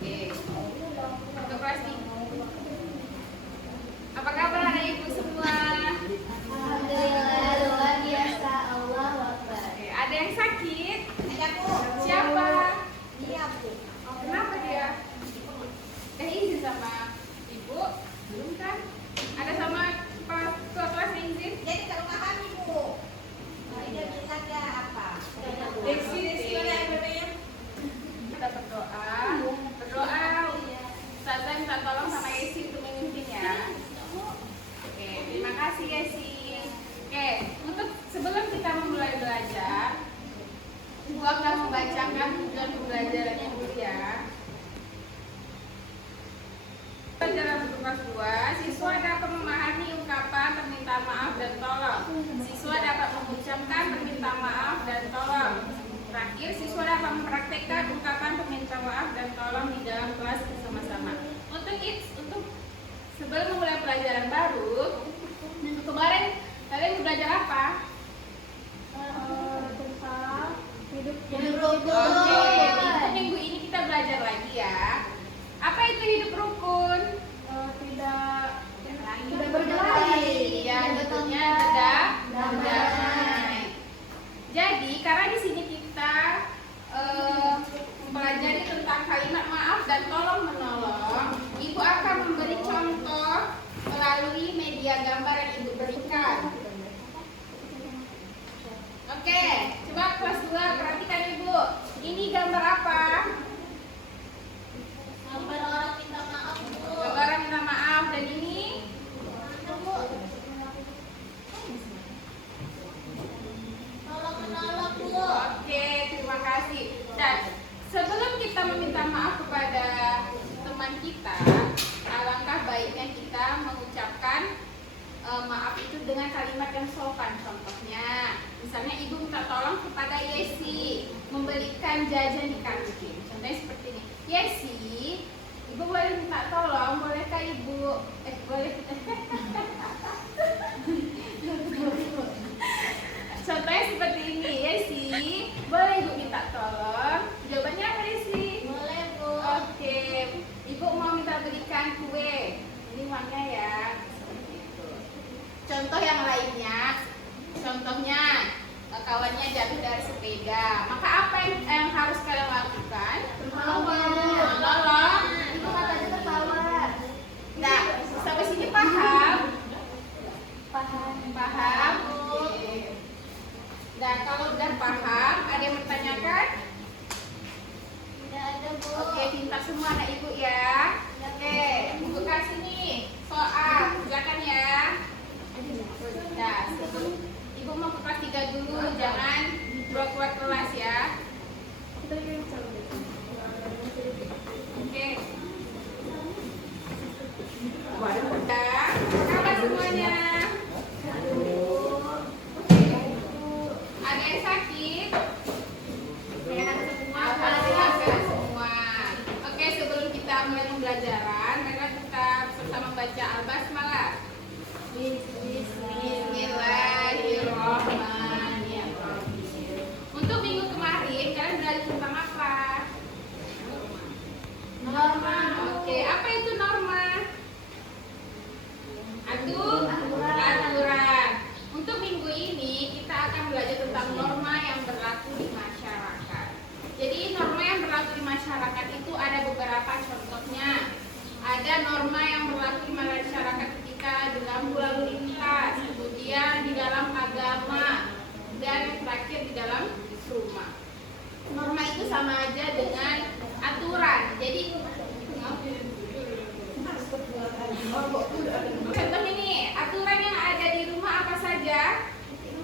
Oke. Untuk kelas 3. Apa kabar anak ibu semua? Alhamdulillah luar biasa. Allah Akbar. Oke, ada yang sakit? Ada Bu. Siapa? Iya Bu. Oh, kenapa dia? Izin sama ibu? Belum kan? Ada sama ketua kelas izin? Jadi ke rumah kami Bu. Ini bilang ya apa? Desi mana namanya? Kita berdoa. Berdoa. Ustazah minta tolong sama Yesi untuk memimpin ya. Oke, terima kasih Yesi. Oke, untuk sebelum kita memulai belajar, Ibu akan membacakan tujuan pembelajarannya dulu ya. Pelajaran untuk kelas 2, siswa dapat memahami ungkapan perminta maaf dan tolong. Siswa dapat mengucapkan perminta maaf dan tolong. Terakhir, siswa dapat mempraktekkan ungkapan perminta maaf dan tolong di dalam kelas bersama-sama. Untuk sebelum memulai pelajaran baru, minggu kemarin kalian belajar apa? Tentang hidup Oke, untuk minggu ini kita belajar lagi ya. Apa itu hidup rukun? tidak berdamai. Ya, tentunya berdamai. Jadi, karena di sini kita mempelajari tentang kalimat maaf dan tolong menolong, Ibu akan memberi contoh melalui media gambar yang Ibu berikan. Oke, coba kelas 2 perhatikan Ibu. Ini gambar apa? Gambar orang minta maaf Bu. Gambar orang minta maaf. Dan ini Tolong menolong Bu. oke, terima kasih. Dan sebelum kita meminta maaf kepada teman kita, alangkah baiknya kita mengucapkan maaf itu dengan kalimat yang sopan. Contohnya, misalnya ibu minta tolong kepada Yesi membelikan jajan di kantin. Contohnya seperti ini. Yesi, ibu boleh minta tolong, bolehkah ibu? Boleh. Contohnya seperti ini. Yesi, boleh ibu minta tolong? Jawabannya apa Yesi? Boleh Bu. Oke, ibu mau minta belikan kue. Ini uangnya ya. Seperti itu. Contoh yang lainnya, contohnya kawannya jatuh dari sepeda. Maka apa yang harus kalian lakukan? Menolong. Itu katanya tertawa. Nah, sampai sini paham? Paham? Oke. Dan kalau udah paham, ada yang bertanyakan? Tidak ada Bu. Oke, pintar semua anak ibu ya. Oke, ibu kasih nih soal, silakan ya. Nah, sebelum ibu mau ke kelas 3 dulu, jangan keluar kelas ya. Oke. Ya, kabar semuanya. Ada yang sakit? Sehat semua, sehat semua. Oke, sebelum kita mulai pembelajaran, mari kita bersama baca Al-Basmalah. Bismillahirrahmanirrahim. Untuk minggu kemarin kalian belajar tentang apa? Norma. Oke, apa itu norma? Aturan. Untuk minggu ini kita akan belajar tentang norma yang berlaku di masyarakat. Jadi norma yang berlaku di masyarakat itu ada beberapa contohnya. Ada norma yang berlaku di masyarakat ketika dalam lalu lintas, kemudian di dalam agama, dan yang terakhir di dalam rumah. Norma itu sama aja dengan aturan. Jadi contoh ini, aturan yang ada di rumah apa saja?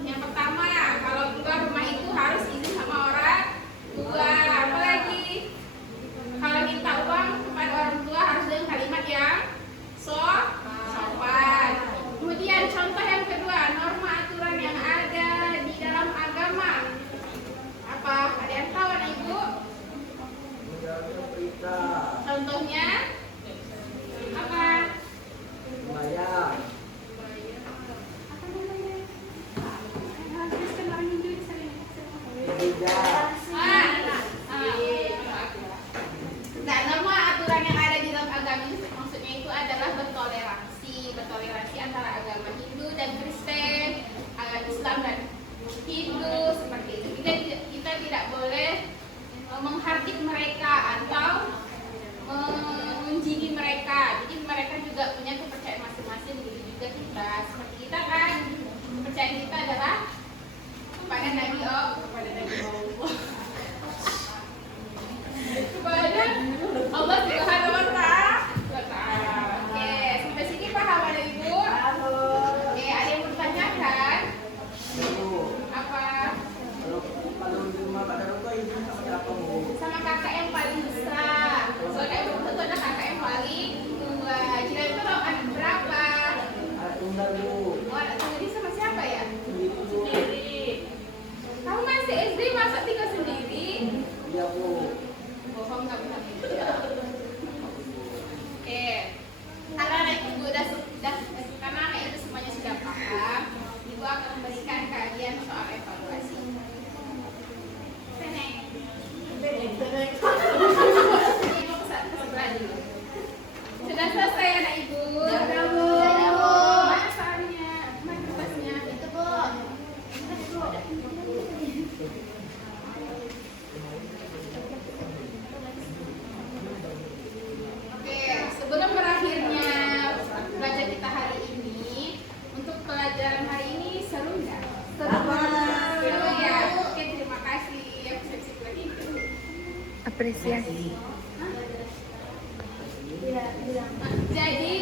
Yang pertama, kalau keluar rumah itu harus izin sama orang tua. Apalagi kalau minta uang kepada orang tua harus dengan kalimat yang sopan. Kemudian contoh yang kedua, norma aturan yang ada di dalam agama. Apa? Ada yang tahu anak ibu? Contohnya apa? Nah, norma mendidik mereka atau mengunjungi mereka. Jadi mereka juga punya kepercayaan masing-masing, begitu juga kita. Seperti kita kan, kepercayaan kita adalah kepada Nabi kepada Allah Subhanahu wa Ta'ala. Oke, sampai sini paham ada Ibu? Oke, ada yang bertanyakan? Apa? Kalau di rumah Pak Daruko ibu sama siapa Bu? Sama kakak yang paling besar. Soalnya Ibu tentu ada kakak yang paling tua. Jadi itu tahu anak berapa? Anak tunggal Bu. Oh, anak tunggal ini sama siapa ya? Sendiri Bu. Sendiri. Kamu masih SD masa tinggal sendiri? Iya Bu. Bohong nggak bisa gitu. Oke. Karena anak ibu karena anak itu semuanya sudah paham, ibu akan memberikan kalian soal evaluasi. Teneng. Ibu kesebelah dulu. Sudah selesai anak ibu. Sudah, Bu. Mana soalnya? Mana kertasnya? Itu Bu. Oke, sebelum berakhirnya belajar kita hari ini, untuk pelajaran hari ini seru nggak? Seru banget. Seru ya. Oke, terima kasih. Aku siap-siap lagi. Apresiasi. Iya, bilang. Jadi